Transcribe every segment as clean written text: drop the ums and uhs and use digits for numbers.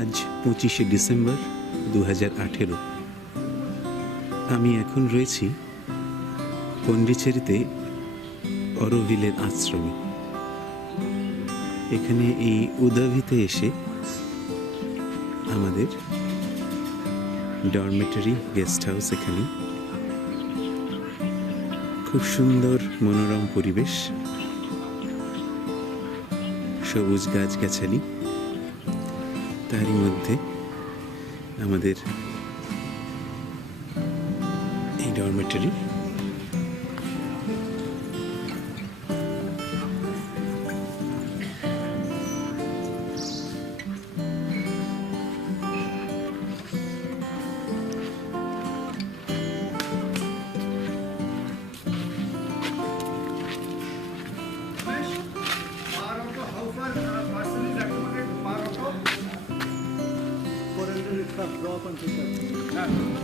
আজ 25শে ডিসেম্বর 2018। আমি এখন রয়েছি পন্ডিচেরিতে অরোভিলের আশ্রমে। এখানে এই উদাভিতে এসে আমাদের ডরমেটরি গেস্ট হাউস। এখানে খুব সুন্দর মনোরম পরিবেশ, সবুজ গাছগাছালি, তারই মধ্যে আমাদের এই dormitory.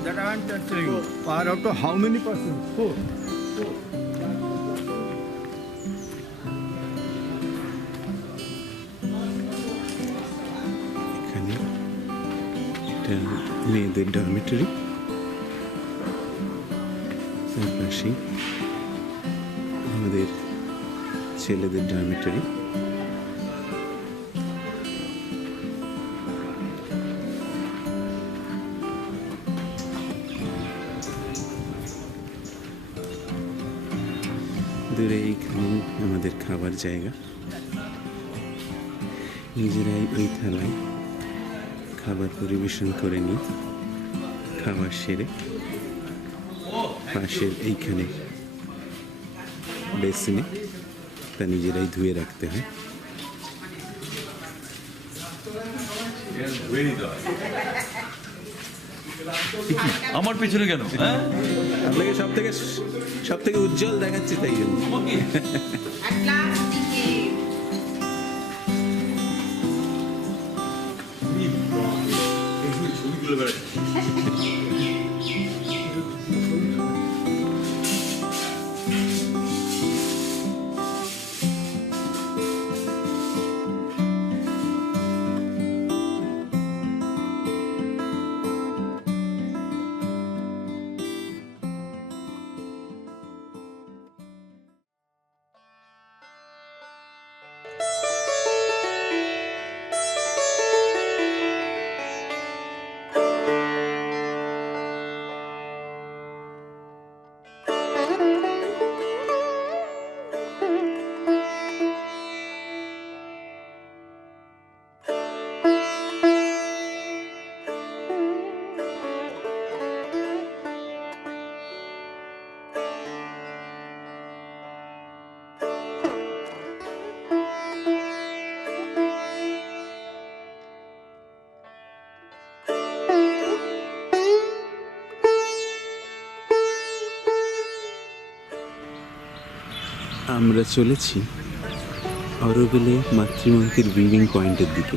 That I am telling you. Per auto, how many persons? Four. এখানে এটা মেয়েদের ডরমেটরি, তার পাশে আমাদের ছেলেদের ডরমেটরি। দূরে এইখানে আমাদের খাবার জায়গা। নিজেরাই ওই থালায় খাবার পরিবেশন করে নিই। খাবার সেরে পাশের এইখানে বেসিনে তা নিজেরাই ধুয়ে রাখতে হয়। আমার পেছনে কেন? আপনাকে সব থেকে উজ্জ্বল দেখাচ্ছি, তাই জন্য। আমরা চলেছি অরোভিলে মাতৃমন্দির ভিউইং পয়েন্টের দিকে।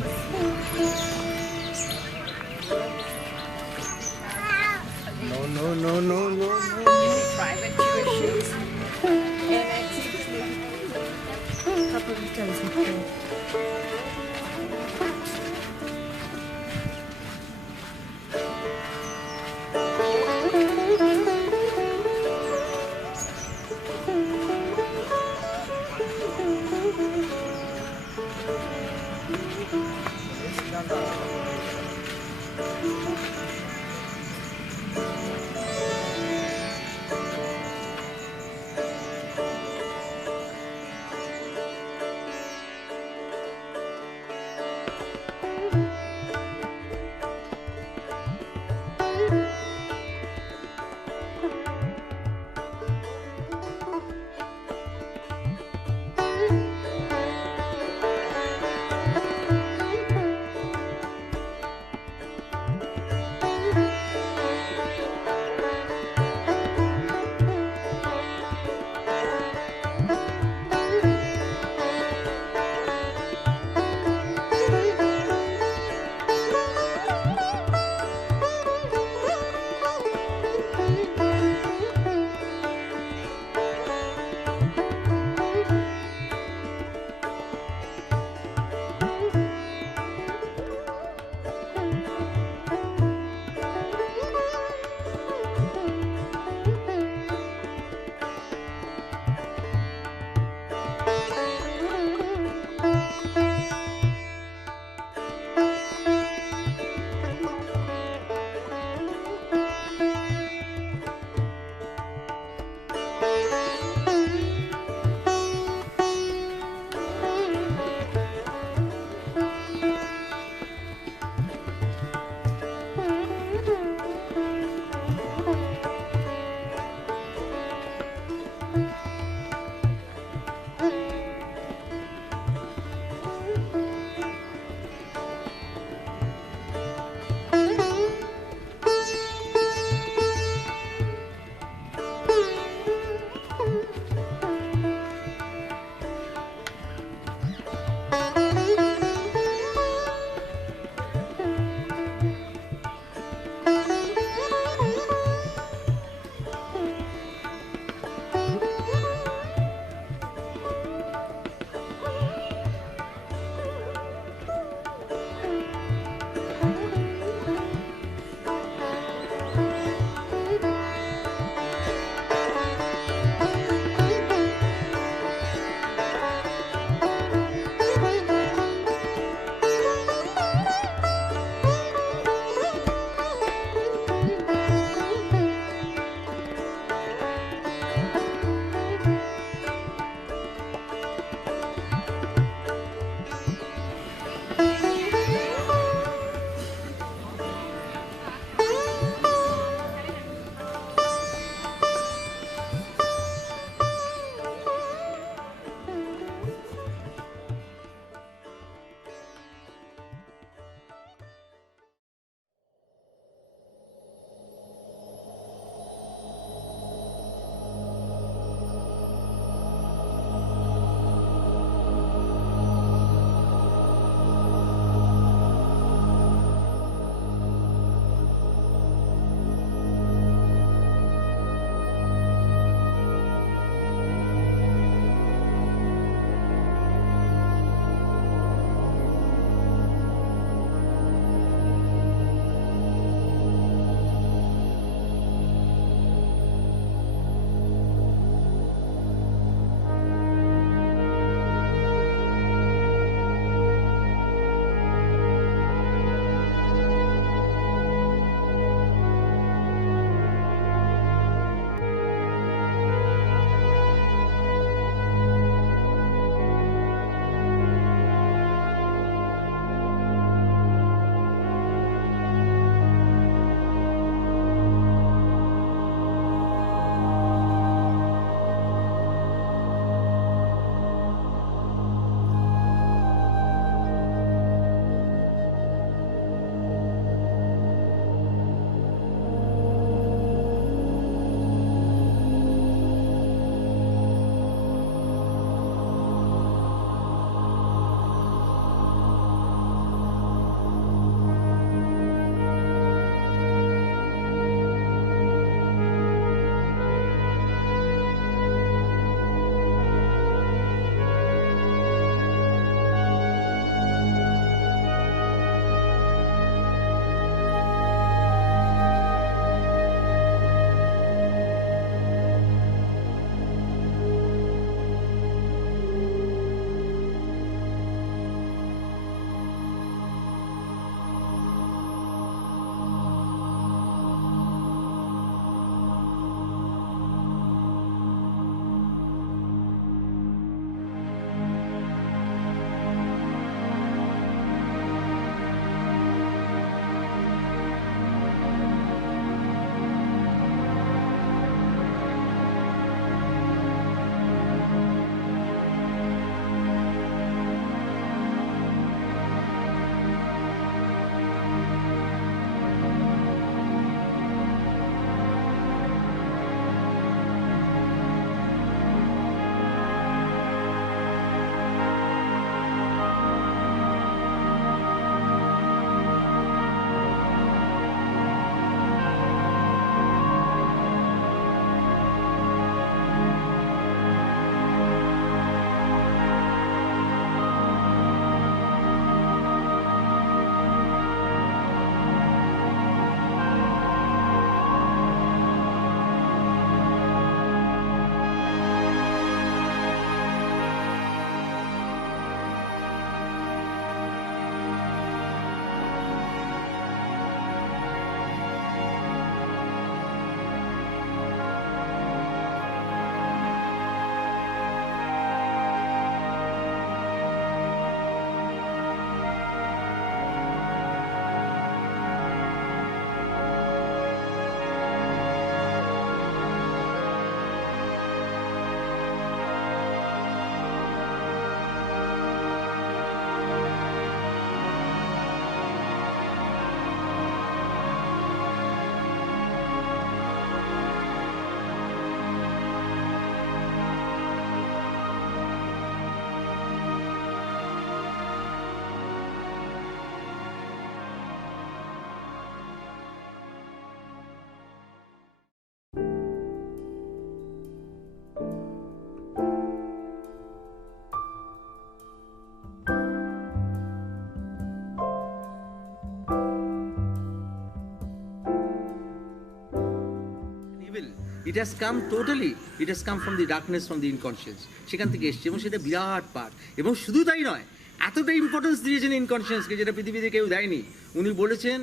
It has come totally, it has come from the darkness, from the inconscience, সেখান থেকে এসছে এবং সেটা বিরাট পার্ট। এবং শুধু তাই নয়, এতটা ইম্পর্টেন্স দিয়েছেন ইনকনসিয়েন্সকে যেটা পৃথিবীতে কেউ দেয়নি। উনি বলেছেন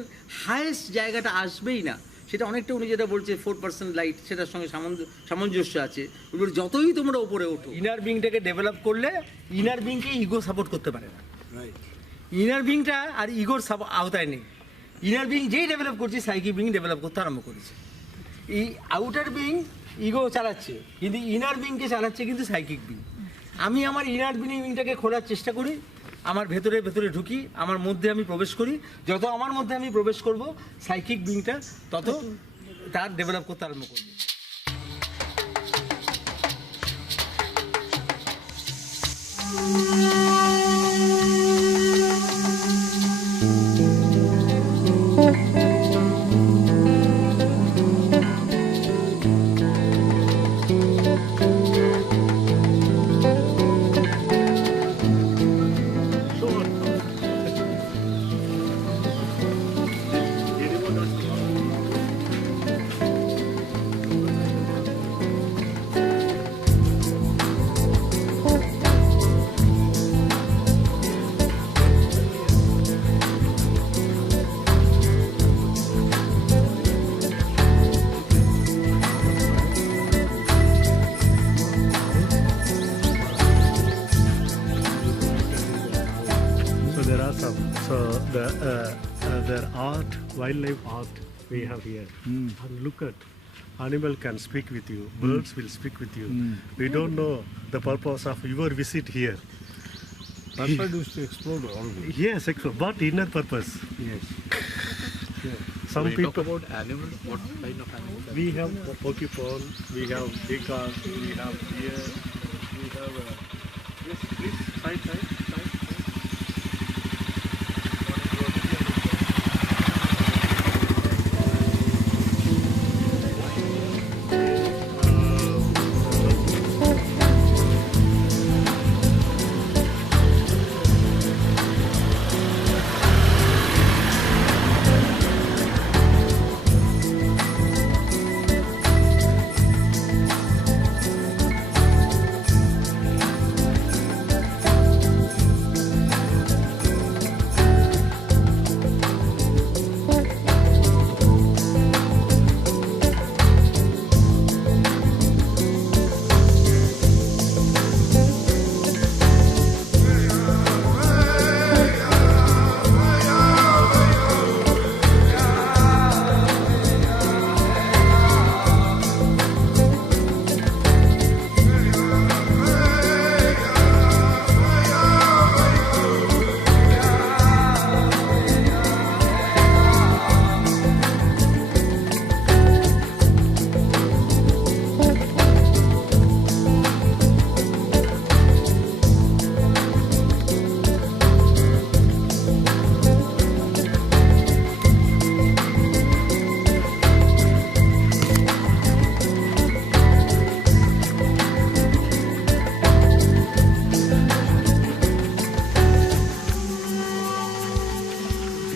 হায়েস্ট জায়গাটা আসবেই না, সেটা অনেকটা উনি যেটা বলছে 4% লাইট, সেটার সঙ্গে সামঞ্জস্য আছে। যতই তোমরা উপরে ওঠো, ইনার বিংটাকে ডেভেলপ করলে ইনার বিংকে ইগো সাপোর্ট করতে পারে না। ইনার বিংটা আর ইগোর আওতায় নেই। ইনার বিং যেই ডেভেলপ করছে, সাইকিক বিং ডেভেলপ করতে আরম্ভ করেছে। এই আউটার বিং ইগো চালাচ্ছে, কিন্তু ইনার বিংকে চালাচ্ছে কিন্তু সাইকিক বিং। আমি আমার ইনার বিংটাকে খোলার চেষ্টা করি, আমার ভেতরে ভেতরে ঢুকি, আমার মধ্যে আমি প্রবেশ করি। যত আমার মধ্যে আমি প্রবেশ করব, সাইকিক বিংটা তত তার ডেভেলপ করতে আরম্ভ করবে। Their art, wildlife art we have here. And look at, animal can speak with you, birds will speak with you. We don't know the purpose of your visit here. That's why we used to explore all of it. Yes, but inner purpose. Yes. Some When you people. talk about animals, what kind of animals? We have porcupine, we have peacock, we have deer, we have. Yes, please, side.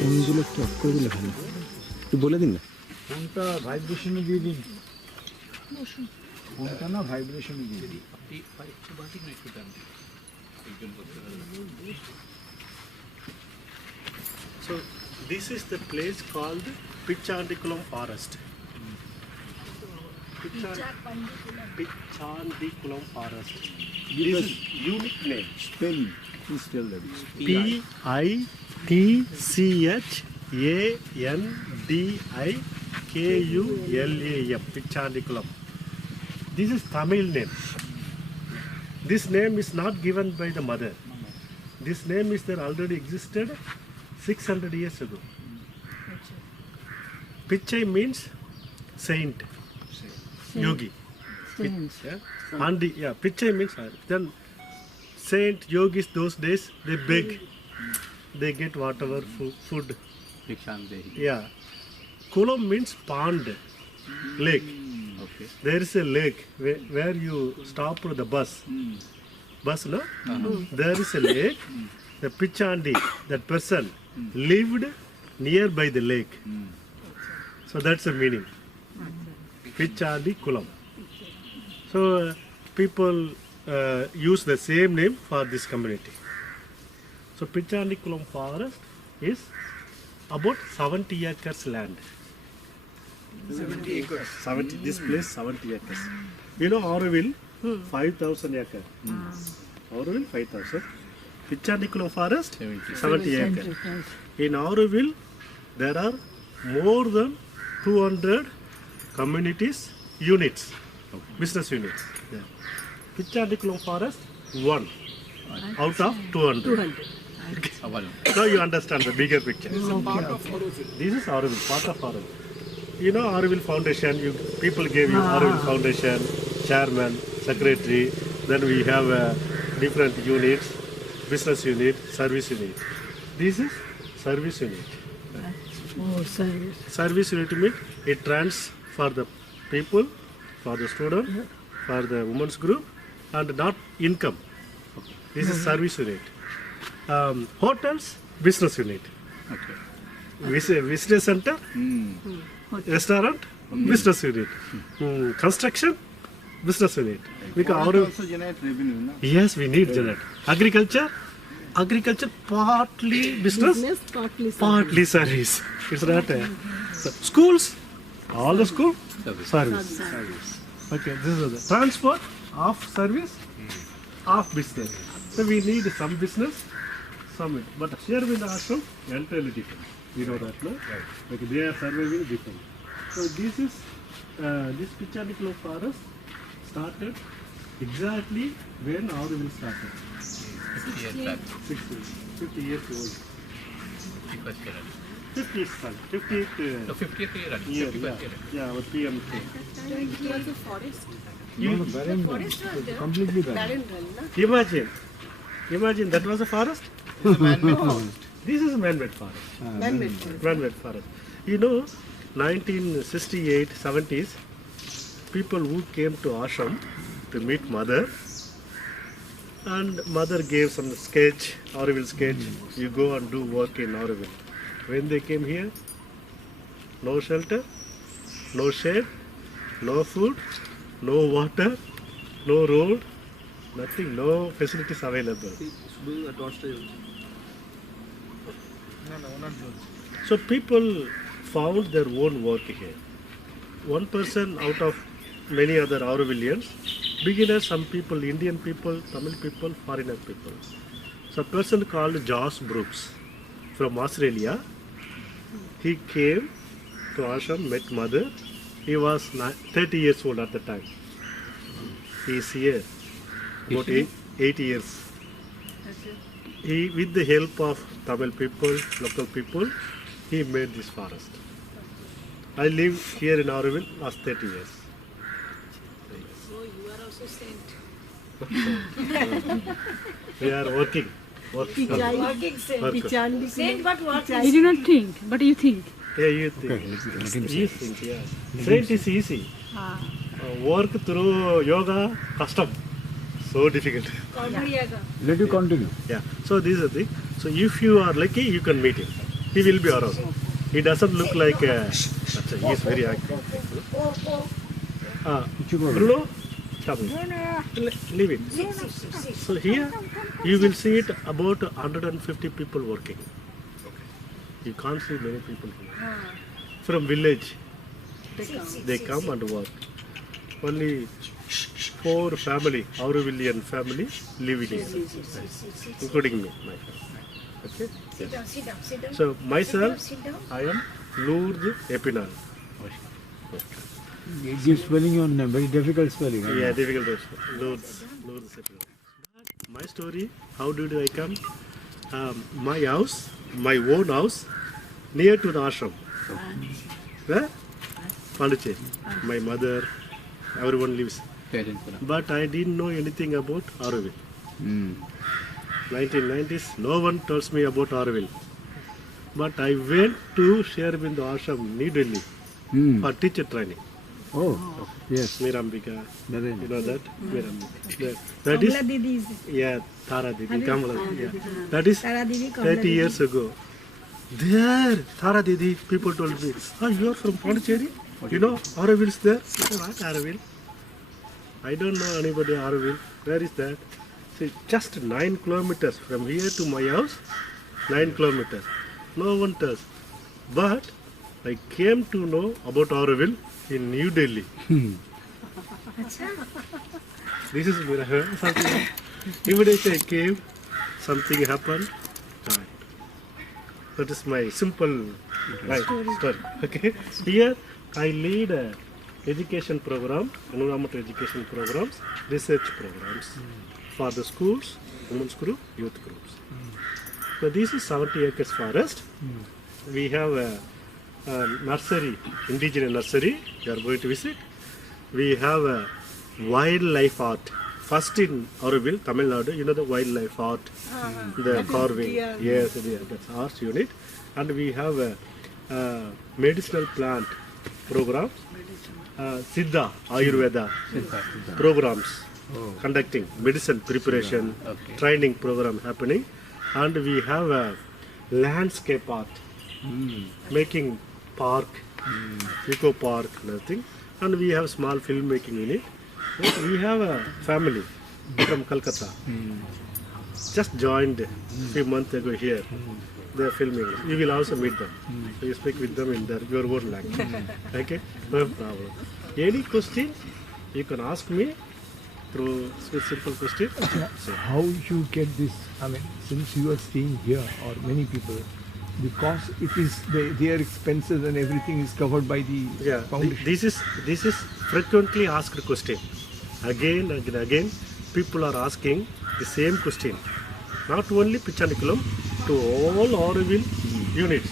ফোনগুলো একটু of করে দিলে ভালো, একটু বলে দিন না। ফোনটা ভাইব্রেশনে দিয়ে দিন, ফোনটা না ভাইব্রেশনে দিয়ে দিন। So this is the place called Pichandiculam Forest. Pichandiculam Forest. This is unique name. Spelling, please tell them. Pichandiculam. Pichandiculam. This is Tamil name. This name is not given by the mother. This name is there already existed 600 years ago. Pichai means saint, yogi. And Pichai means then saint yogis those days they beg, they get whatever food. Yeah. Kulam means pond, lake. Okay. There is a lake where you stop for the bus. Bus, no? There is a lake. The Pichandi, that person, lived nearby the lake. So that's the meaning. Pichandi Kulam. So people use the same name for this community. So Pichaniculam forest is about 70 acres land. 70 acres. 70, this place 70 acres. You know AUROVILLE, 5,000 acres. AUROVILLE 5,000. Pichaniculam forest 70 acres. In AUROVILLE there are more than 200 communities units, business units. Yeah. Pichaniculam forest 1 out of 200. Now you understand the bigger picture. This is part of AUROVILLE. This is AUROVILLE, part of AUROVILLE. You know AUROVILLE Foundation, people gave you AUROVILLE Foundation, chairman, secretary, then we have different units, business unit, service unit. This is service unit. Oh, service. Service unit means it runs for the people, for the student, for the women's group, and not income. This is service unit. Hotels, business unit. Visitor center, restaurant, business unit. Construction, business unit. Because Also generate revenue, no? yes, we need generate. Agriculture partly business, partly service. It's not schools, all the school, service. Okay, this is the transport of service, of business. So we need some business, some. But here in the ashram, entirely different. You know that, no? Right. Okay, they are surviving different. So this is this Pichaniculam forest started exactly when AUROVILLE started. 50 years back. 50 years old. 51st year. 50 is fine. 50th No, 50th year. year. 51st Yeah, year. yeah, our PM. It was a forest. Completely bad. Barren run, na? Imagine that was a forest. Man-made forest. This is a man-made forest. Man-made forest. Man-made forest. You know, 1968, 70s, people who came to ashram to meet mother, and mother gave some sketch, AUROVILLE sketch. You go and do work in AUROVILLE. When they came here, no shelter, no shade, no food, no water, no road, nothing, no facilities available. So people found their own work here. One person out of many other AUROVILLEans, beginners, some people, Indian people, Tamil people, foreigner people. So a person called Josh Brooks from Australia, he came to ashram, met mother. He was 30 years old at the time. He is here, about 8 years. He, with the help of Tamil people, local people, he made this forest. I live here in AUROVILLE last 30 years. So you are also saint. We are working. Working saint. Work. Saint, but what You do not think, but you think. Yeah, you think. You think, yeah. Saint is easy. Work through yoga, custom. So difficult. Let you continue. Yeah. So this is the thing. So if you are lucky, you can meet him. He will be around. He doesn't look like he is very active. Bruno, stop it. Leave it. So here you will see it about 150 people working. You can't see many people here. From village, they come and work. Only 4 family, AUROVILLEan family live here, including me, my family. Okay? sit down. So myself, I am Lourdes Epinal. It gives spelling on very difficult spelling. Yeah, difficult to spell. Lourdes Epinal. My story, how did I come? My house, my own house, near to the ashram. Where? Pondicherry. My mother, everyone lives. But I didn't know anything about AUROVILLE. 1990s, no one tells me about AUROVILLE. But I went to Sherbind Ashram, New Delhi, for teacher training. Oh, yes. Mirambika, Very you know that? Mirambika. That is, yeah, Tara Didi, Kamala. Yeah. That is 30 years ago. There, Tara Didi, people told me, oh, you are from Pondicherry? You know, AUROVILLE is there? I said, what AUROVILLE? I don't know anybody AUROVILLE. Where is that? See, just 9 kilometers from here to my house. 9 kilometers. No one tells. But I came to know about AUROVILLE in New Delhi. This is something. Immediately I came, something happened. Joined. That is my simple life story. Okay. Here I lead a education program, environmental education programs, research programs for the schools, women's group, youth groups. So this is 70 acres forest. We have a nursery, indigenous nursery. You are going to visit. We have a wildlife art. First in AUROVILLE, Tamil Nadu, you know the wildlife art, the carving. Yes, that's arts unit. And we have a medicinal plant programs, Siddha, Ayurveda programs, conducting medicine preparation, training program happening. And we have a landscape art, making park, eco park, nothing. And we have small filmmaking unit. We have a family from Calcutta. Just joined a few months ago here. They are filming. You will also meet them. So you speak with them in your own language. Okay? No problem. Any question you can ask me through simple question. So how you get this? I mean, since you are staying here, or many people, because it is their expenses and everything is covered by the foundation. This is frequently asked question. Again and again, people are asking the same question. Not only Pichanikulam, to all AUROVILLE units.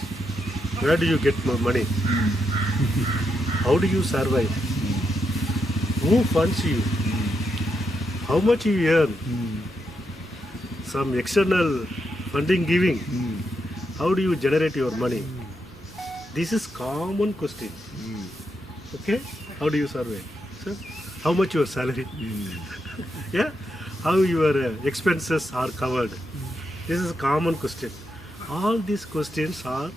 Where do you get money? How do you survive? Who funds you? How much you earn? Some external funding giving. How do you generate your money? This is common question. Okay? How do you survive? Sir? How much your salary? Yeah? How your expenses are covered? This is a common question. All these questions are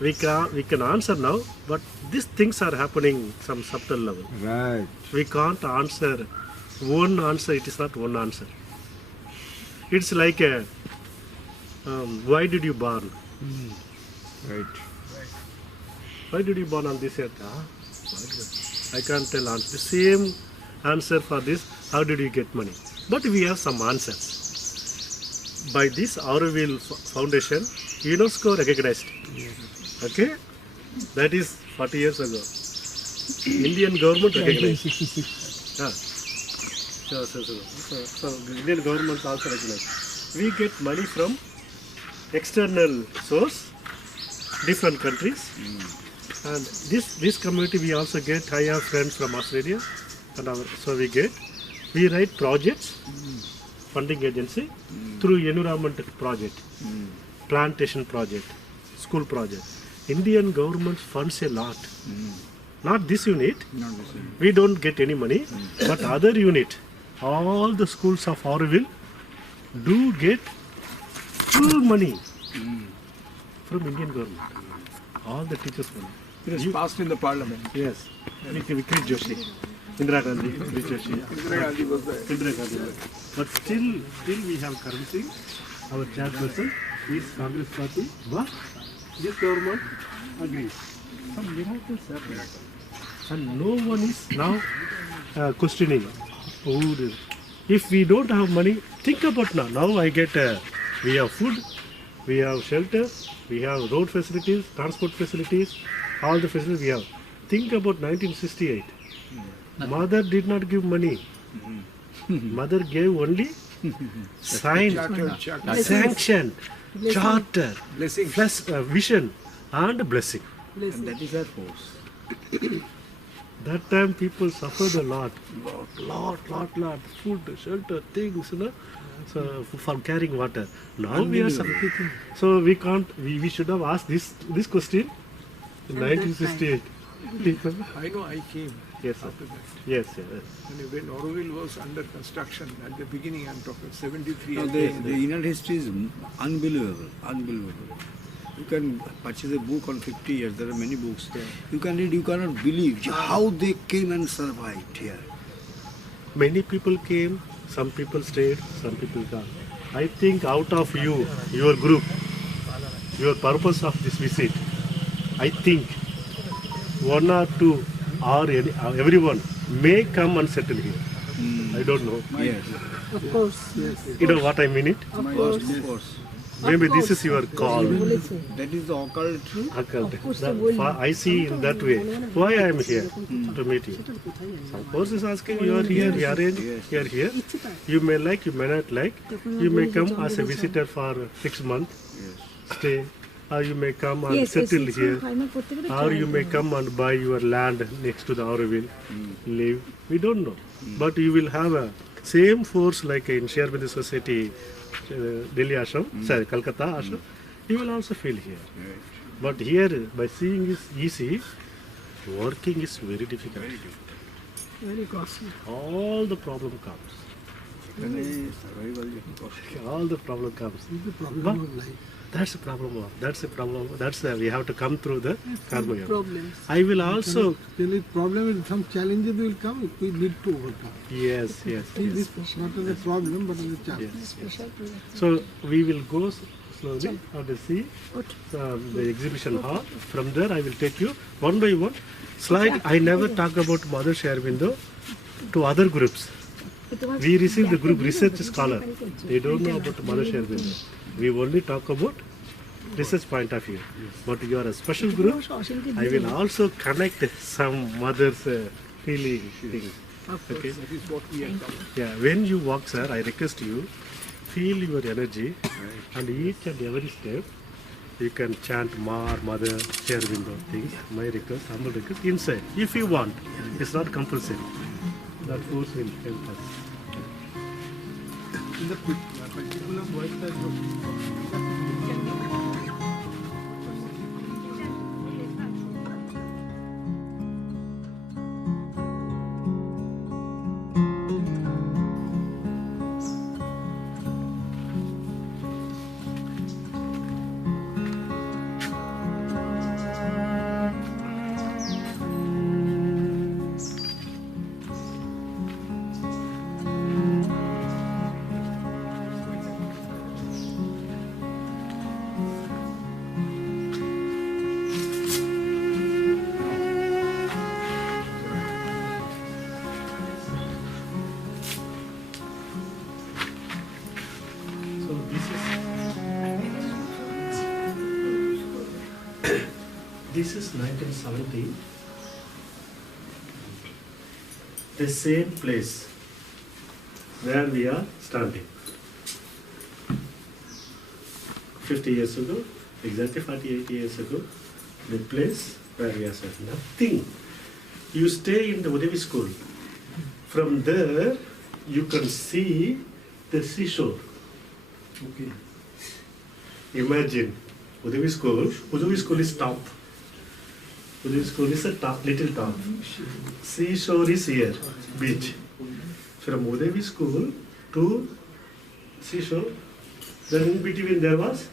we can answer now, but these things are happening some subtle level. Right. We can't answer one answer. It is not one answer. It's like a why did you born? Right. Why did you born on this earth? I can't tell answer. The same answer for this. How did you get money? But we have some answers. By this AUROVILLE Foundation, UNESCO recognized. Okay? That is 40 years ago. Indian government recognized. 1966. So Indian government also recognized. We get money from external source, different countries. And this community we also get. I have friends from Australia, and so we write projects, funding agency through environmental project, plantation project, school project. Indian government funds a lot. Not this unit. We don't get any money, but other unit, all the schools of AUROVILLE do get full money from Indian government. All the teachers' money. It is passed in the parliament. Yes. Vikrit Joshi. Indira Gandhi. Indira Gandhi was there. Indira Gandhi. But still we have currency. Our chairperson is Congress party, but this government agrees. Some miracles happen. And no one is now questioning. If we don't have money, think about now. Now I get, we have food, we have shelter, we have road facilities, transport facilities, all the facilities we have. Think about 1968. Mother did not give money. Mother gave only sign, sanction, charter, vision and blessing. And that is our force. That time people suffered a lot. Food, shelter, things, so for carrying water. Now we are suffering. So we can't. We should have asked this question in 1968. I know I came Yes, sir. after that. Yes, sir. And when AUROVILLE was under construction at the beginning, I'm talking 73. No, the inner history is unbelievable. You can purchase a book on 50 years. There are many books. You can read. You cannot believe how they came and survived here. Many people came, some people stayed, some people gone. I think out of you, your group, your purpose of this visit, I think one or two or everyone may come and settle here. I don't know. Yes. Of course. You know what I mean it? Of Of course. course. Maybe this is your call. That is the occult. Occult. I see in that way. Why I am here to meet you. Suppose is asking you are here, you arrange, you are here. You may like, you may not like. You may come as a visitor for 6 months, stay, or you may come and settle here, or you may come and buy your land next to the AUROVILLE, live. We don't know, but you will have a same force like in Sharmini Society. Delhi Ashram, sorry, Calcutta Ashram, you will also feel here. But here, by seeing is easy, working is very difficult. Very costly. All the problem comes. Then survival is costly. All the problem comes. But that's a problem. That's a problem. We have to come through the karma yoga. Problems. I will also. There is problem and some challenges will come. We need to overcome. Yes. This is not as a problem, but as a challenge. Yes. So we will go slowly and see the exhibition hall. From there, I will take you one by one. It's like I never talk about Mother Sharvindo to other groups. We receive the group research scholar. They don't know about Mother Sharvindo. We only talk about research point of view. But you are a special group. I will also connect some mother's feeling things. Okay. That is what we are talking. Yeah. When you walk, sir, I request you feel your energy, and each and every step you can chant Ma, Mother, Sharvindo things. My request, humble request, inside. If you want, it's not compulsory. That force will help us. In the particular work that So this is 1970. The same place where we are standing. 50 years ago, exactly 48 years ago, the place where we are standing. Nothing. You stay in the Udevi school. From there, you can see the seashore. okay. Imagine Udevi school is top. Udevi school is a top, little top. Seashore is here, beach. From Udevi school to seashore, then in between there was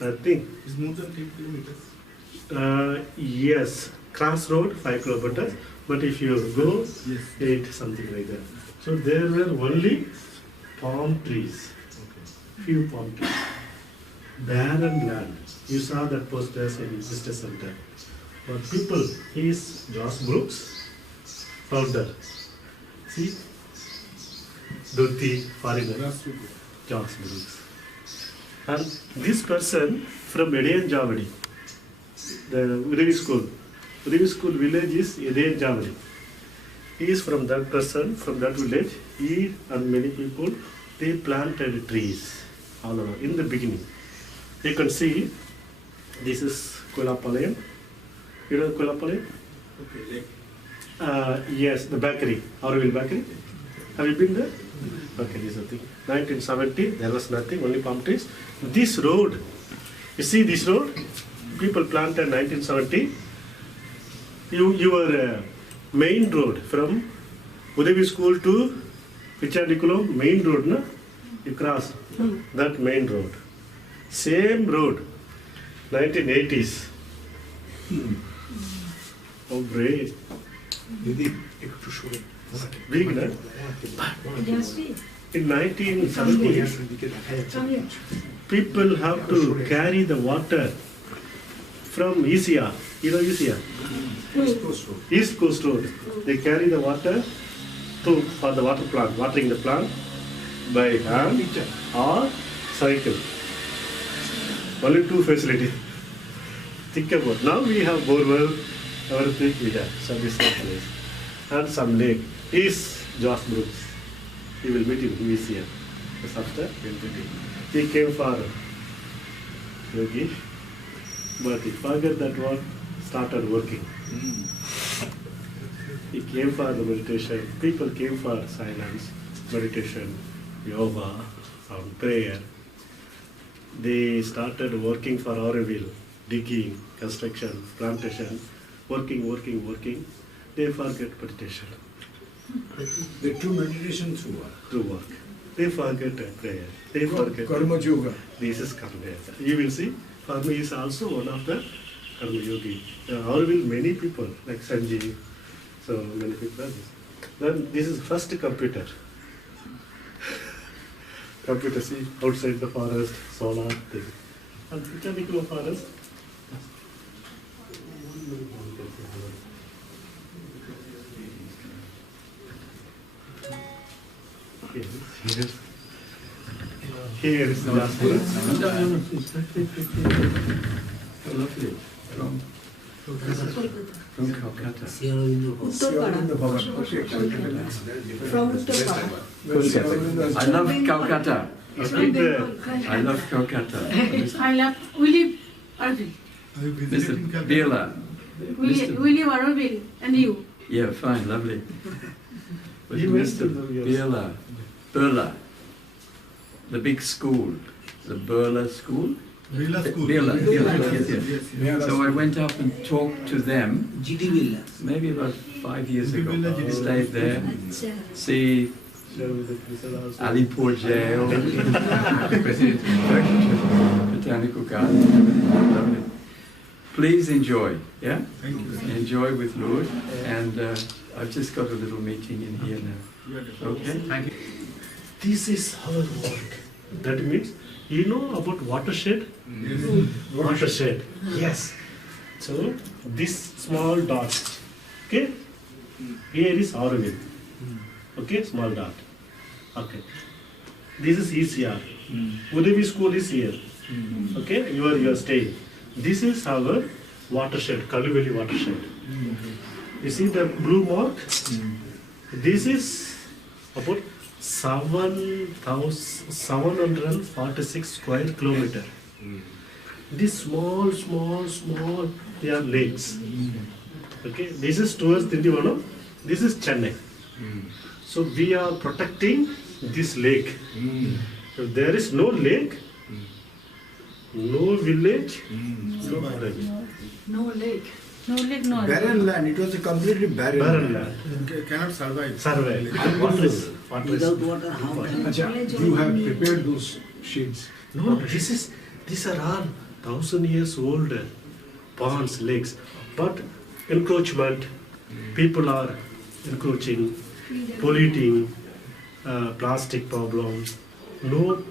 nothing. It's more than 10 kilometers. Yes, crossroad 5 kilometers, but if you go, 8, something like that. So there were only palm trees, few palm trees, barren land. You saw that posters in visitor center. But people, he is Josh Brooks, founder. See, Dhoti, foreigner, Josh Brooks. And this person from Edian Javadi, the Udevi school village is Edian Javadi. He is from that person, from that village. He and many people, they planted trees all around in the beginning. You can see, this is Kolapalayam. You know Kolapalayam? Okay, Yes, the bakery, AUROVILLE bakery. Have you been there? Okay, this is the thing. 1970, there was nothing, only palm trees. This road, you see this road? People planted 1970. Your main road from Udevi school to Pichadikulam, main road, na? You cross that main road. Same road, 1980s. Oh, great. Didi, একটু সরে beginner. In 1970s, people have to carry the water from ECR. You know ECR? East Coast Road. They carry the water for the water plant, watering the plant by hand or cycle. Only two facilities. Think about. Now we have borewell, everything we have. So this is the place. And some lake. Is Josh Brooks. He will meet him. He is here. Just after he came for yogi, but he forgot that one. Started working. He came for the meditation. People came for silence, meditation, yoga, some prayer. They started working for AUROVILLE, digging, construction, plantation, working. They forget meditation. They do meditation through what? Through work. They forget prayer. They forget. Karma yoga. This is karma yoga. You will see, for me is also one of the karma yogi. AUROVILLE, many people, like Sanjeev, so many people are this. Then this is first computer. Computer, see, outside the forest, solar thing. And mechanical forest. Here is the last one. Lovely. From Calcutta. I love Calcutta. I love Calcutta. I love William Arville. Mr. Bela. William Arville and you. Yeah, fine, lovely. But You went Mr. to the- yes. Berla, the big school, the Berla school. Bela, yes. So I went up and talked to them. Maybe about 5 years ago. Stayed there. See Alipur Jail, Botanical Garden. Lovely. Please enjoy, yeah? Enjoy with Lord. And I've just got a little meeting in here now. Okay? Thank you. This is our work. That means, you know about watershed? Watershed. Yes. So, this small dot, okay? Here is AUROVILLE. Okay, small dot. Okay. This is ECR. Udevi school is here. Okay, you are staying. This is our watershed, Kaluveli watershed. You see the blue mark? This is about 7,746 square kilometer. These small, they are lakes. Okay, this is towards Tindivanam. This is Chennai. So we are protecting this lake. If there is no lake, no village, no forest. No lake. No lake, no. Barren land, it was a completely Barren land. Cannot survive. Survey. Water is. You have prepared those shades. No, these are all 1,000 years old ponds, lakes. But encroachment, people are encroaching, polluting, plastic problems, no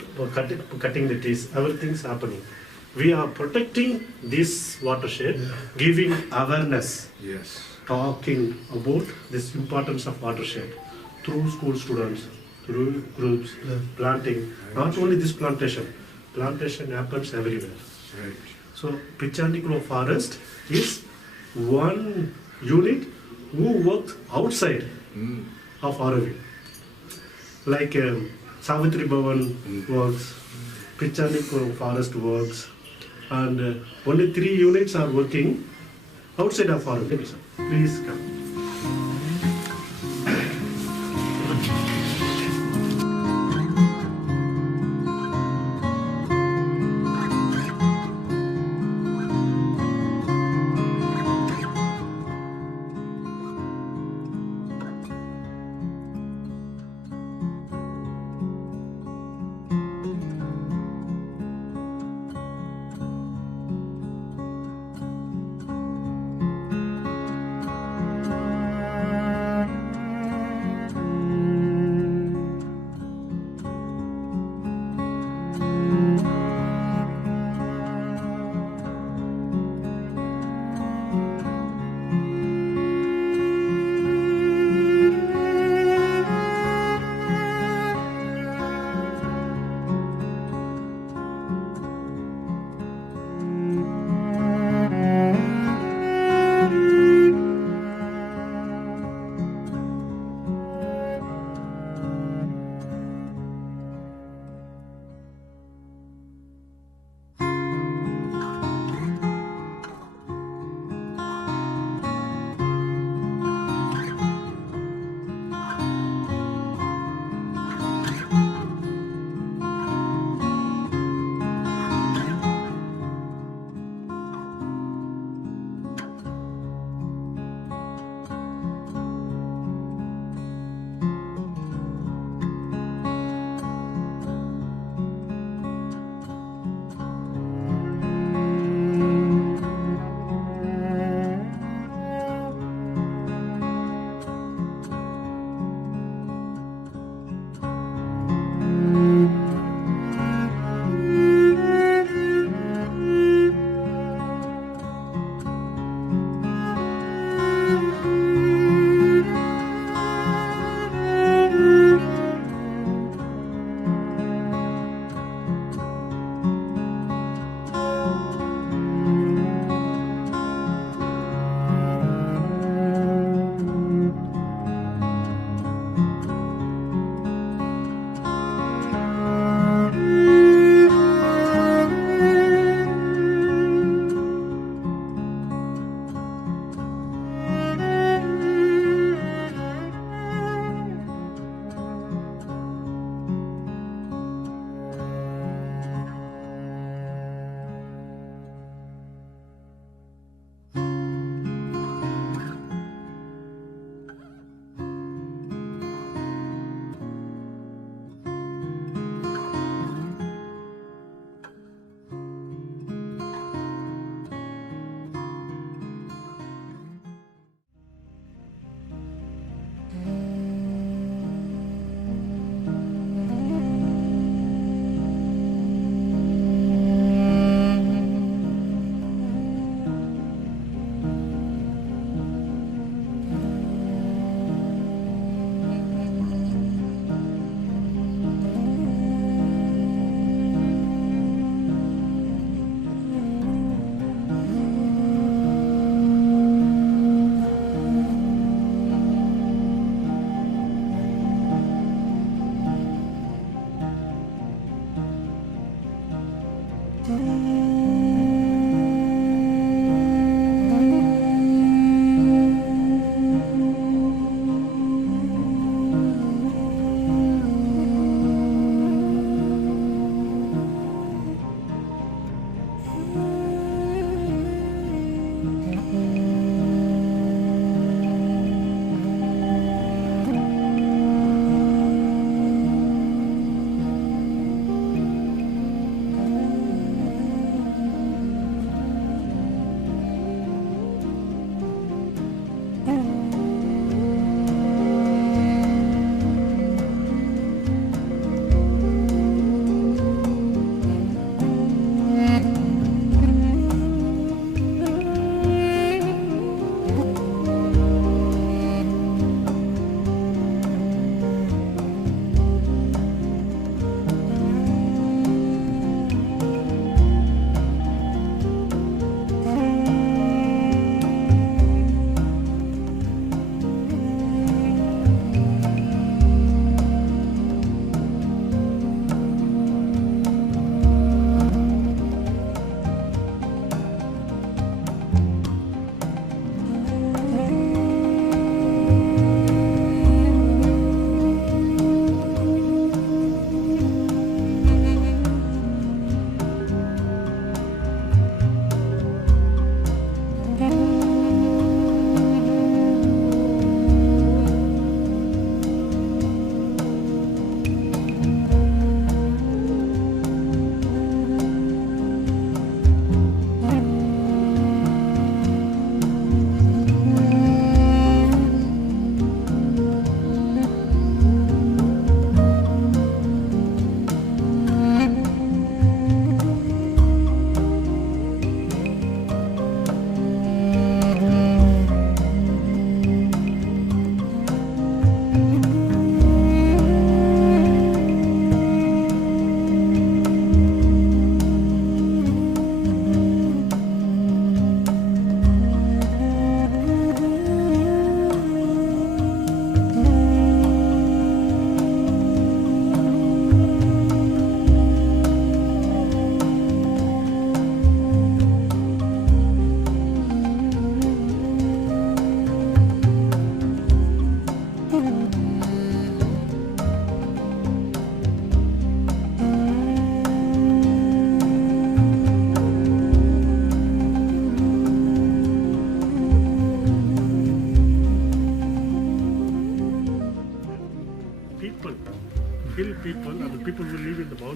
cutting the trees, everything's happening. We are protecting this watershed, giving awareness, Yes. talking about this importance of watershed through school students, through groups, planting. Not only this plantation happens everywhere. Right. So Pichandikulo forest is one unit who works outside of AUROVILLE. Like Savitri Bhavan works, Pichandikulo forest works, and only 3 units are working outside of AUROVILLE. Please come.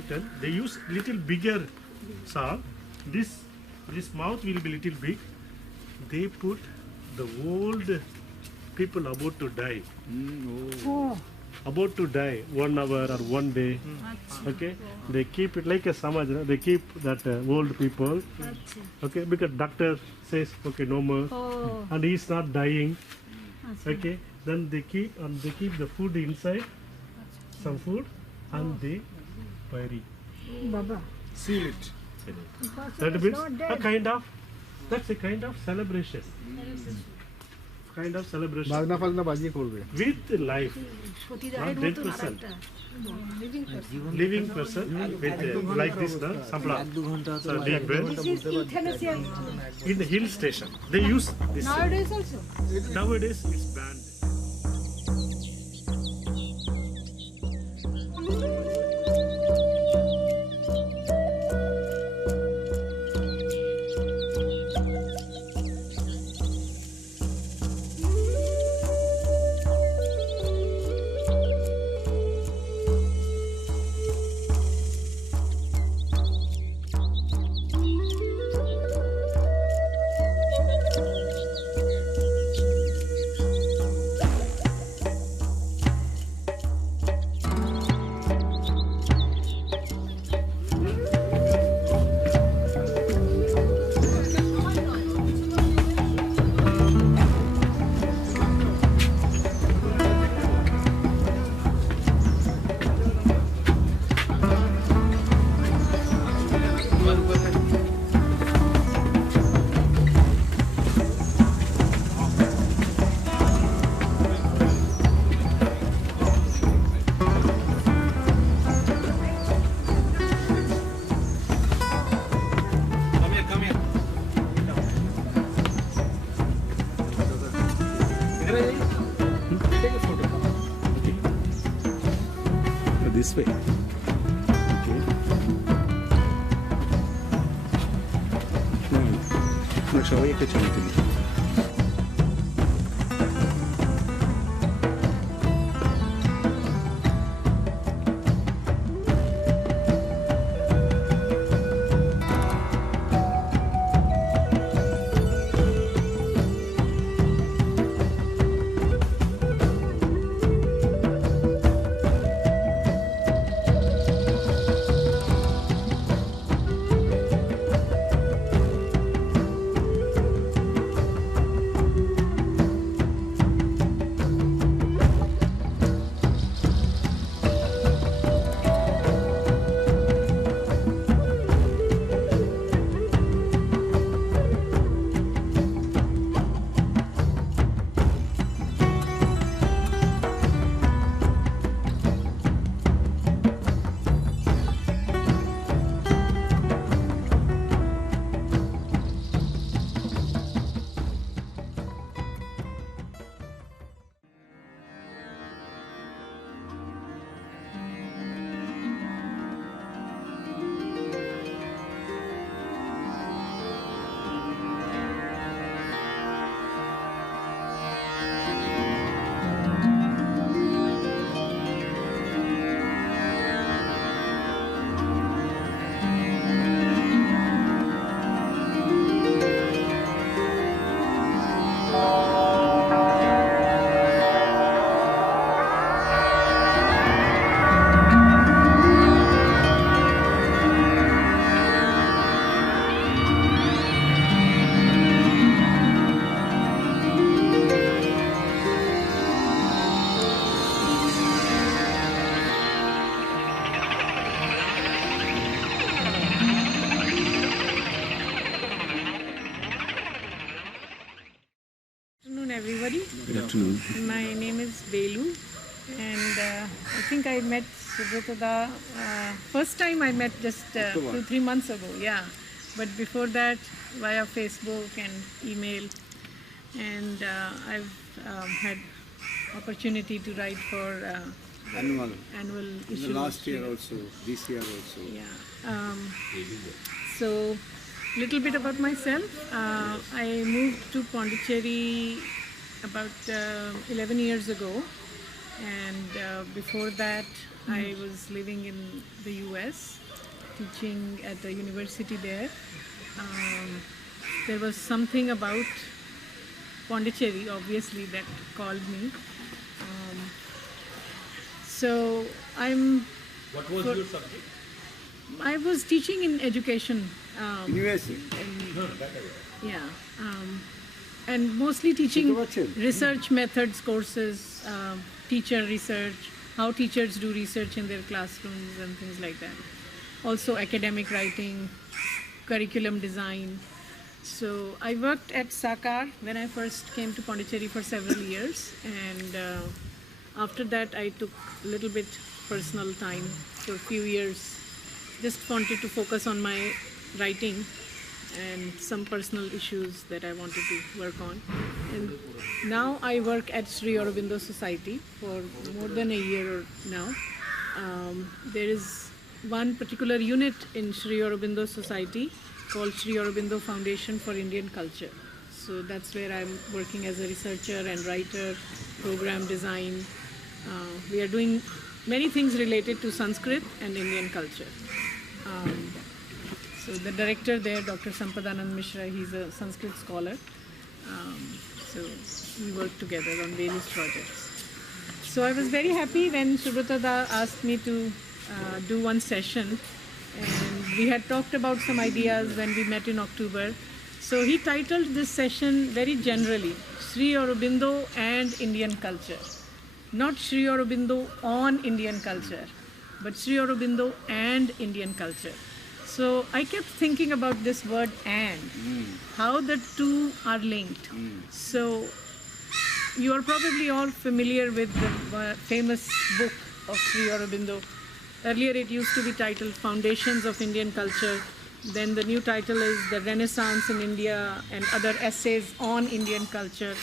mutton. They use little bigger salt. This mouth will be little big. They put the old people about to die. About to die 1 hour or 1 day. Okay, they keep it like a samaj. They keep that old people. Okay, because doctor says okay no more, and he is not dying. Okay, then they keep the food inside, some food, and they bury. Baba. Seal it. That means that's a kind of celebration. Kind of celebration বাজনা ফাজনা বাজিয়ে করবে with life, not dead person, living person with like this, no? Sampla. So deep breath. In the hill station, they use this. Nowadays also. Nowadays it's banned. This way. Okay. No, সবাই একটা ছবি তুলি। Everybody. Good afternoon. My name is Belu, and I think I met Subratada first time I met just 2-3 months ago. Yeah, but before that via Facebook and email, and I've had opportunity to write for annual issue. last year also, this year also. Yeah. So, little bit about myself. I moved to Pondicherry about 11 years ago, and before that I was living in the US. teaching at a university there. There was something about Pondicherry, obviously, that called me. So I'm. What was your subject? I was teaching in education. University. Yeah, and mostly teaching research methods courses, teacher research, how teachers do research in their classrooms and things like that. Also academic writing, curriculum design. So I worked at Sakar when I first came to Pondicherry for several years, and after that I took a little bit personal time for a few years. Just wanted to focus on my writing and some personal issues that I wanted to work on. And now I work at Sri Aurobindo Society for more than a year now. There is one particular unit in Sri Aurobindo Society called Sri Aurobindo Foundation for Indian Culture. So that's where I'm working as a researcher and writer, program design. We are doing many things related to Sanskrit and Indian culture. So the director there, Dr. Sampadanand Mishra, he's a Sanskrit scholar. So we work together on various projects. So I was very happy when Subhrata asked me to do one session, and we had talked about some ideas when we met in October. So he titled this session very generally, Sri Aurobindo and Indian Culture. Not Sri Aurobindo on Indian culture, but Sri Aurobindo and Indian culture. So I kept thinking about this word and, how the two are linked. So you are probably all familiar with the famous book of Sri Aurobindo. Earlier it used to be titled Foundations of Indian Culture. Then the new title is The Renaissance in India and other essays on Indian culture.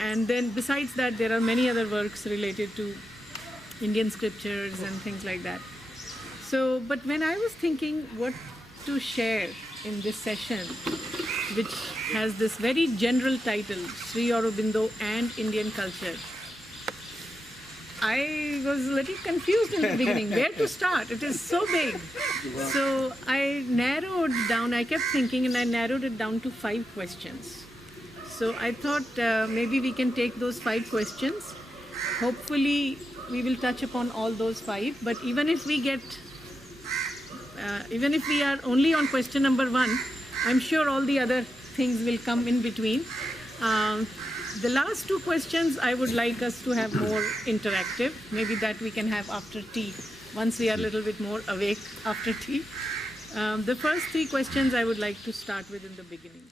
And then besides that, there are many other works related to Indian scriptures and things like that. So, but when I was thinking what to share in this session, which has this very general title, Sri Aurobindo and Indian Culture, I was a little confused in the beginning. Where to start? It is so big. So I narrowed down, I kept thinking, and I narrowed it down to 5 questions. So I thought maybe we can take those 5 questions. Hopefully we will touch upon all those 5, but even if we are only on question number 1, I'm sure all the other things will come in between. The last 2 questions I would like us to have more interactive. Maybe that we can have after tea, once we are a little bit more awake after tea. The first 3 questions I would like to start with in the beginning.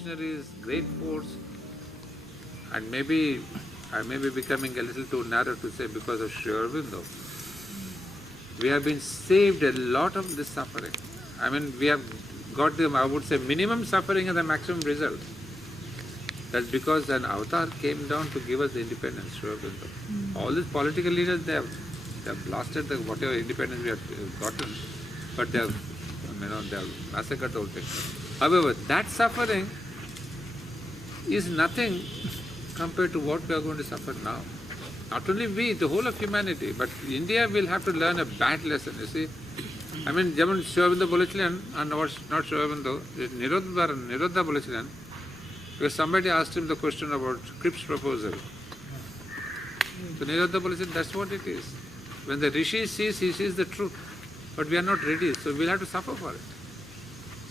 missionaries, great force, and maybe I may be becoming a little too narrow to say because of Sri Aurobindo, we have been saved a lot of this suffering. I mean, we have got the, I would say, minimum suffering and the maximum result. That's because an avatar came down to give us the independence, Sri Aurobindo. All these political leaders, they have blasted the whatever independence we have gotten, but they have, they have massacred the whole thing. However, that suffering is nothing compared to what we are going to suffer now. Not only we, the whole of humanity, but India will have to learn a bad lesson, you see. I mean, যেমন Sri Aurobindo বলেছিলেন, and not Sri Aurobindo, Nirodha বলেছিলেন, because somebody asked him the question about Cripp's proposal. So Nirodha বলেছিলেন, that's what it is. When the Rishi sees, he sees the truth, but we are not ready, so we'll have to suffer for it.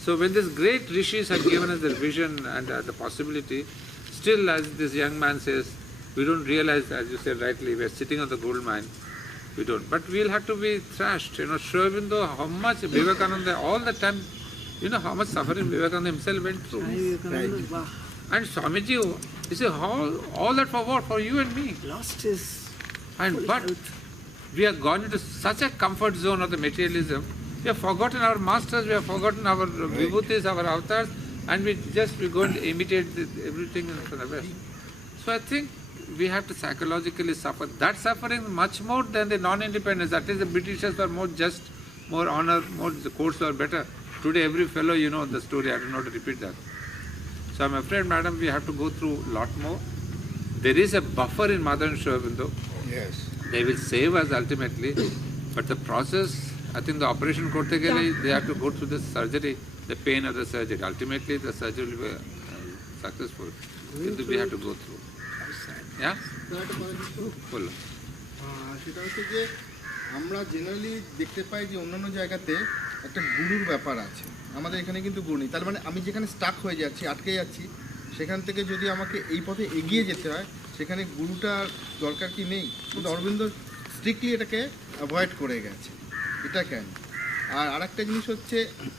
So when these great rishis have given us the vision and the possibility, still, as this young man says, we don't realize, as you said rightly, we are sitting on the gold mine. We don't. But we'll have to be thrashed. You know, Sri Aurobindo, how much Vivekananda, all the time, you know how much suffering Vivekananda himself went through. And Swamiji, you see, all that for what? For you and me. Lost his But we have gone into such a comfort zone of the materialism, we have forgotten our masters, we have forgotten our vibhutis, our avatars, and we're going to imitate everything from the West. So I think we have to psychologically suffer. That suffering much more than the non-independence. At least the Britishers were more just, more honor, more the courts were better. Today every fellow, you know the story, I don't know to repeat that. So I'm afraid, madam, we have to go through a lot more. There is a buffer in Mother and Sri Aurobindo. Yes. They will save us ultimately, but the process, I think the operation korte gele, they have to go through the surgery, the pain of the surgery. Ultimately, the surgery will be successful. We have to go through. Yeah? বলো। সেটা হচ্ছে যে আমরা generally দেখতে পাই যে অন্যান্য জায়গাতে একটা গুরুর ব্যাপার আছে, আমাদের এখানে কিন্তু গুরু নেই। তার মানে আমি যেখানে স্টাক হয়ে যাচ্ছি, আটকে যাচ্ছি, সেখান থেকে যদি আমাকে এই পথে এগিয়ে যেতে হয়, সেখানে গুরুটার দরকার কি নেই? কিন্তু অরবিন্দ স্ট্রিক্টলি এটাকে অ্যাভয়েড করে গেছে। এটা কেন? আর আরেকটা জিনিস হচ্ছে,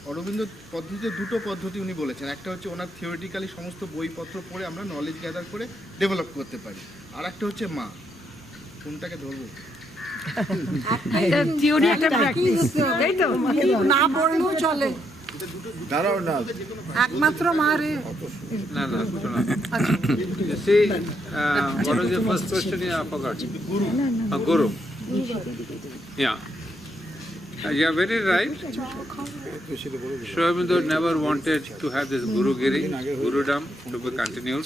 অরবিন্দ পদ্ধতিতে দুটো পদ্ধতি উনি বলেছেন। একটা হচ্ছে ওনার থিওরিটিক্যালি সমস্ত বইপত্র পড়ে আমরা নলেজ গ্যাদার করে ডেভেলপ করতে পারি, আর একটা হচ্ছে মা। কোনটাকে ধরবো? থিওরি একটা প্র্যাকটিস, তাই তো? না পড়লেও চলে, দাঁড়াও না, একমাত্র মারে। No, you see, what was your first question? Yeah, I forgot. Guru. Guru. Yeah. You are very right. Sri Aurobindo never wanted to have this Gurugiri, Gurudam to be continued.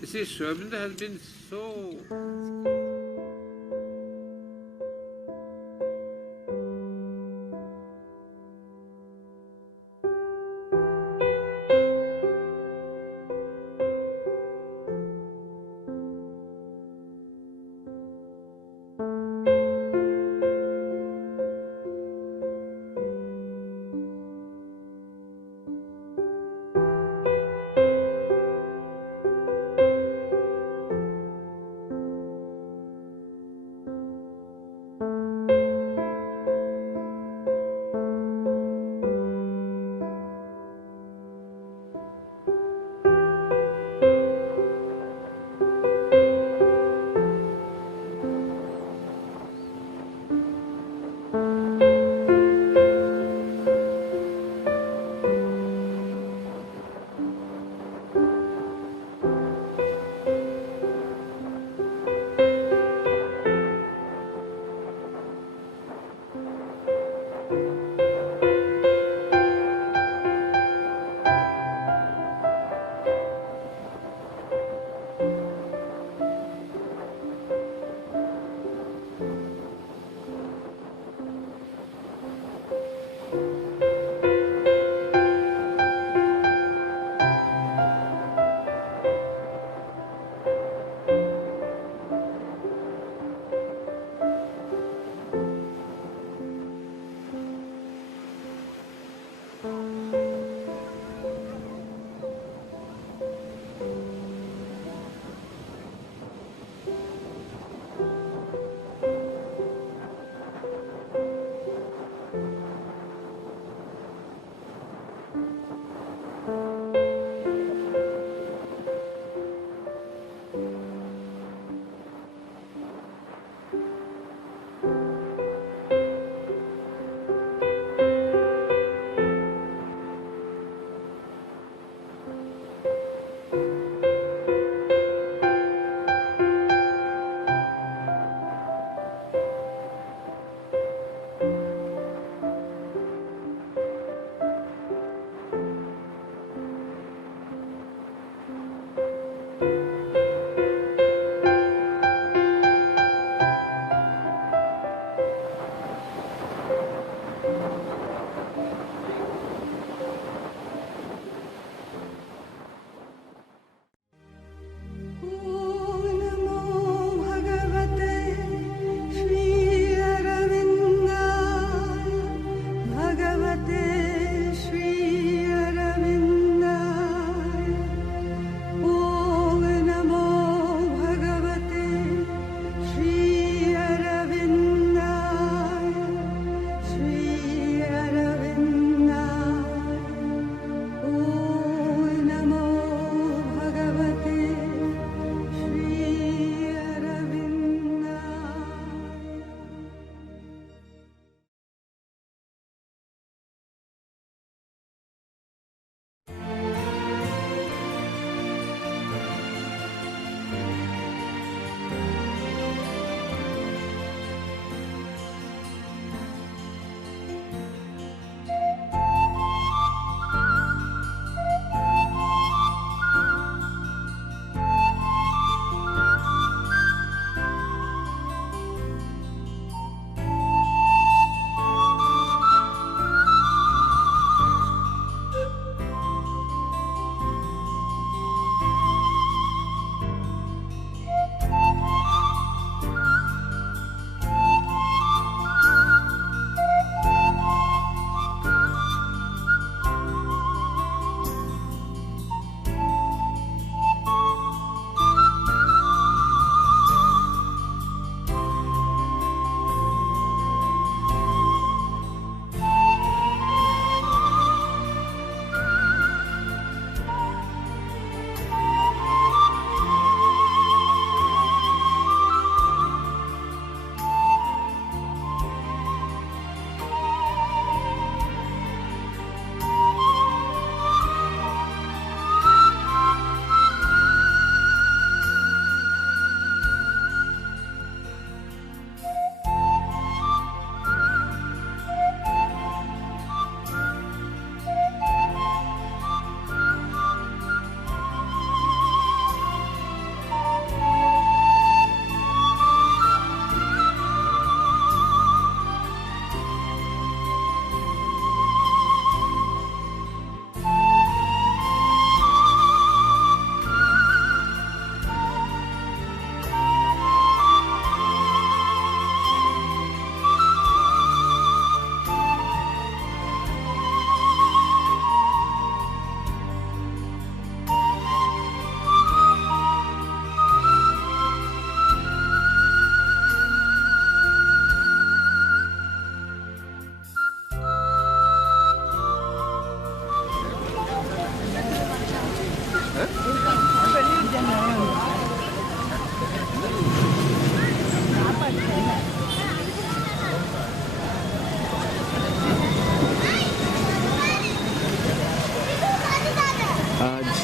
You see, Sri Aurobindo has been so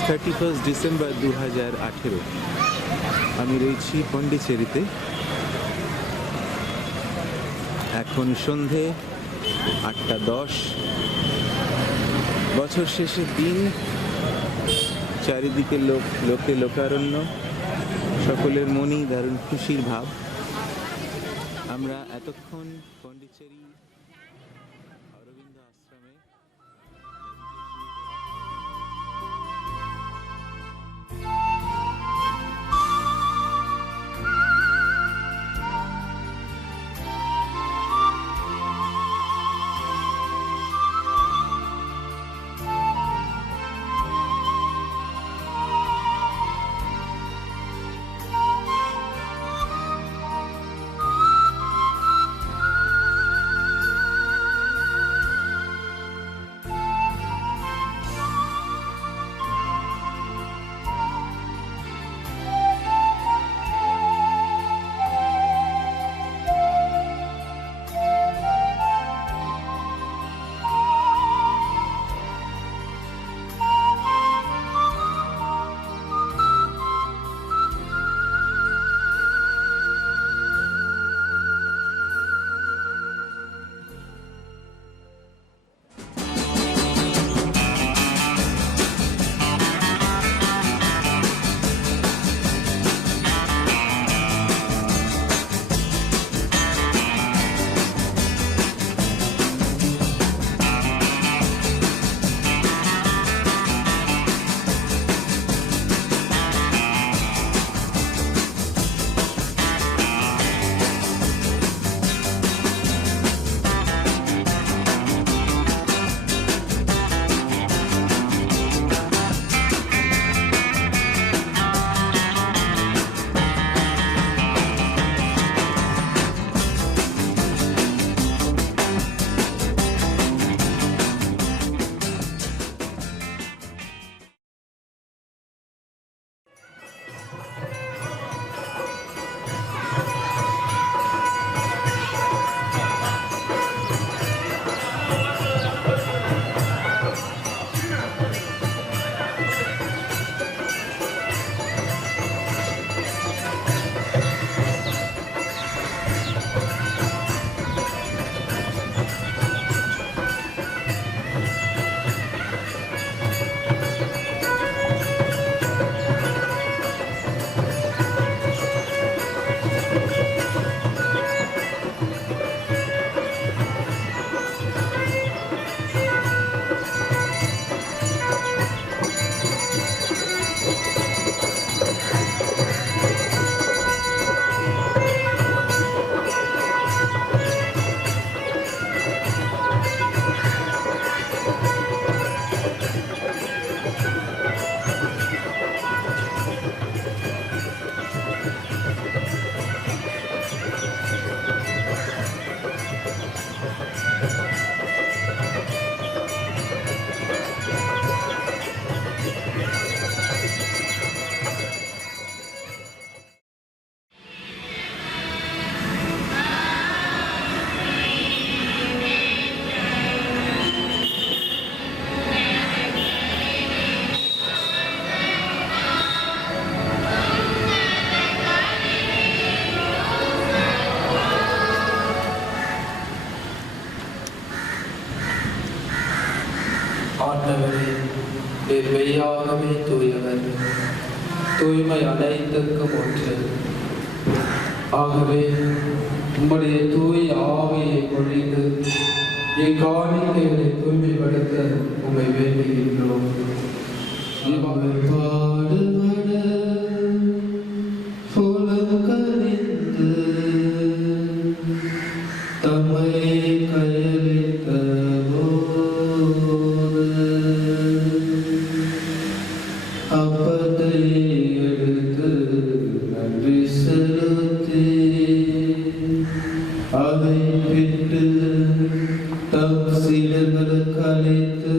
31 December 2018 আমি রয়েছি পন্ডিচেরিতে। এখন সন্ধে 8:10, বছর শেষের দিন, চারিদিকে লোকে লোকারণ্য, সকলের মনেই দারুণ খুশির ভাব। আমরা এতক্ষণ পন্ডিচেরি অরবিন্দ আশ্রমে ஆண்டவரே, மெய்யாகவே தூயவர், தூய்மை அனைத்துக்கும் ஒன்று. ஆகவே உம்முடைய தூய ஆவியை பொழிந்து இக்காணிக்கைகளை தூய்மைப்படுத்த உம்மை வேண்டுகின்றோம். இவர் பாடுபட புலம் கனிந்து தம்மை கையளித்த அப்பத்தை எடுத்து நன்றி செலுத்தி அதை பிட்டு தம் சீடர்களுக்கு அளித்து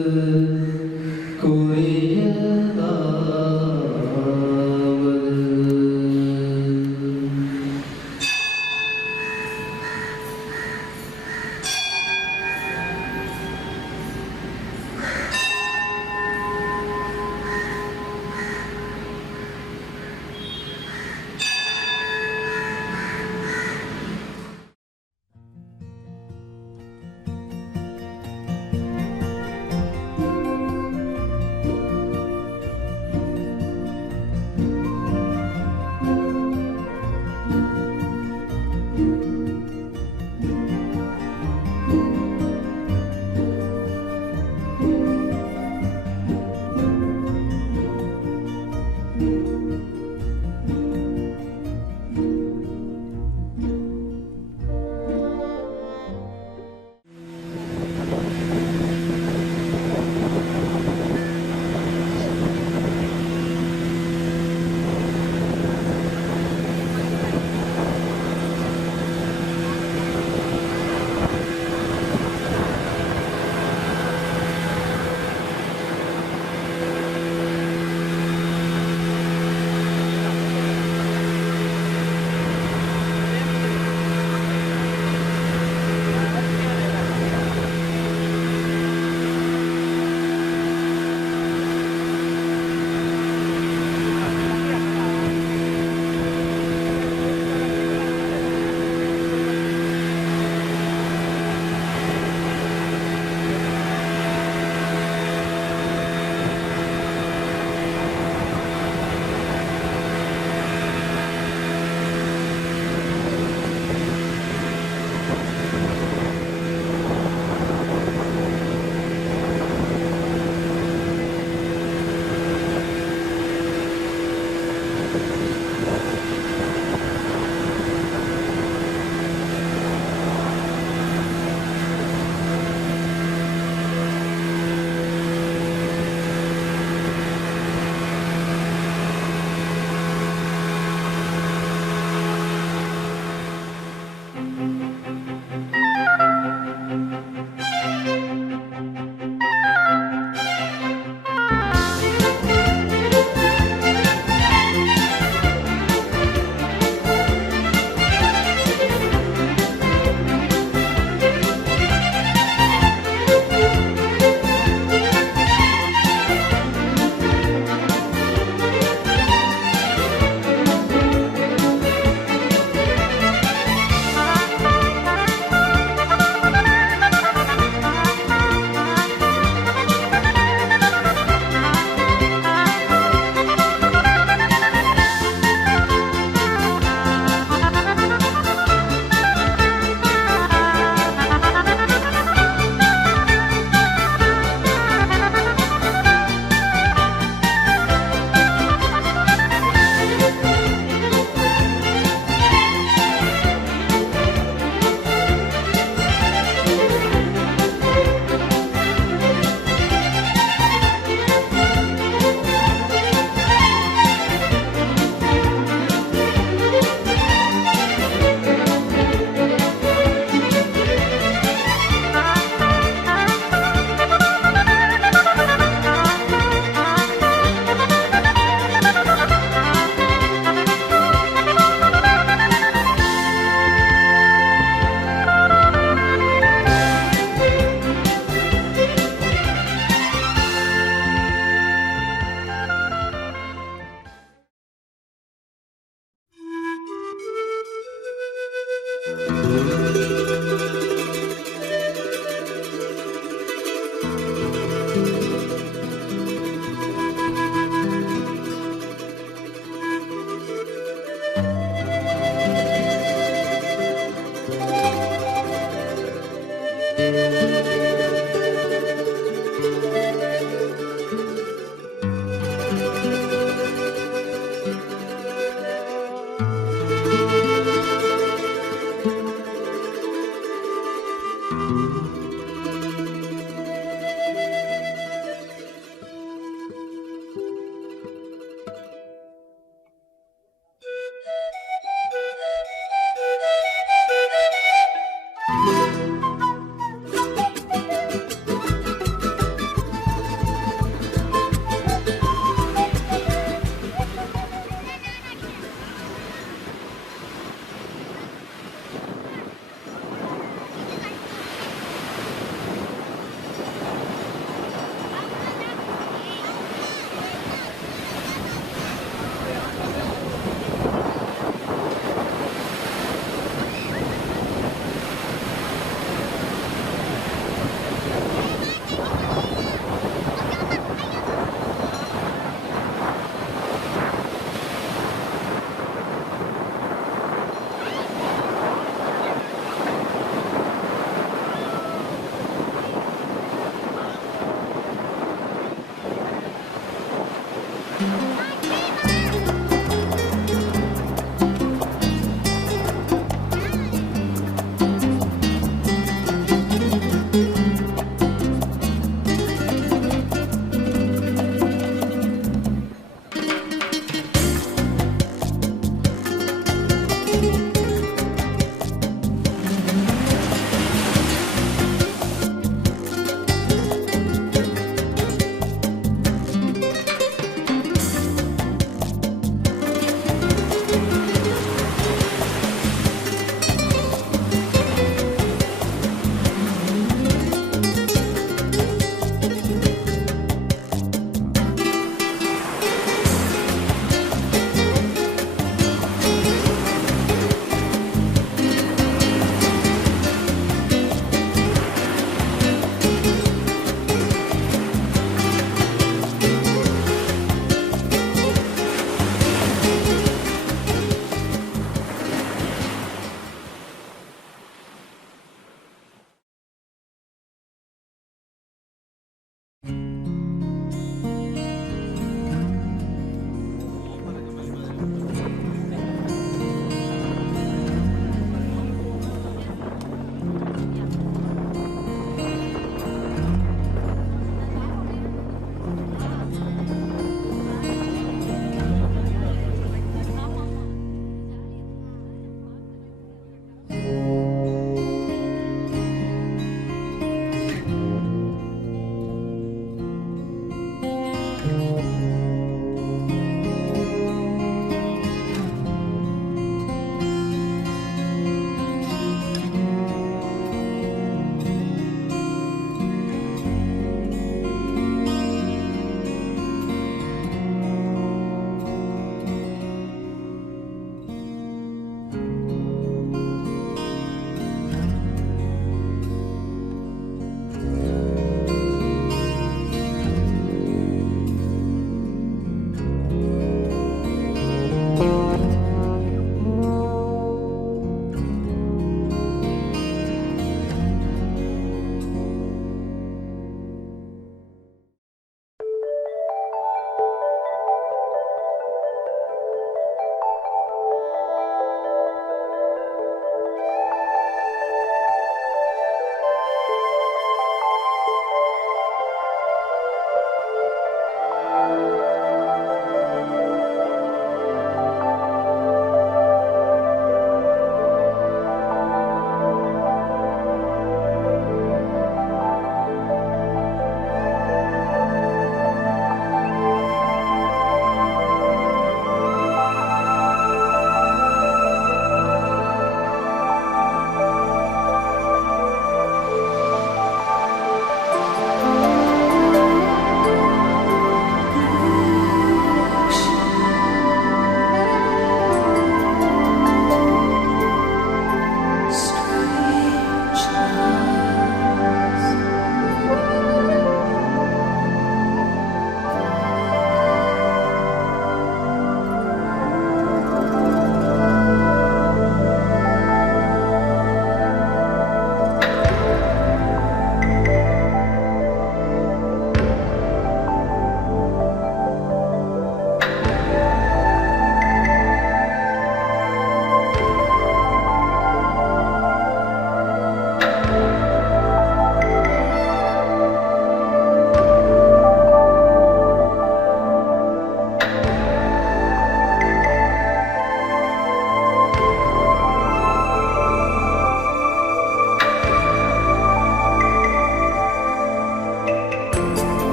Thank you.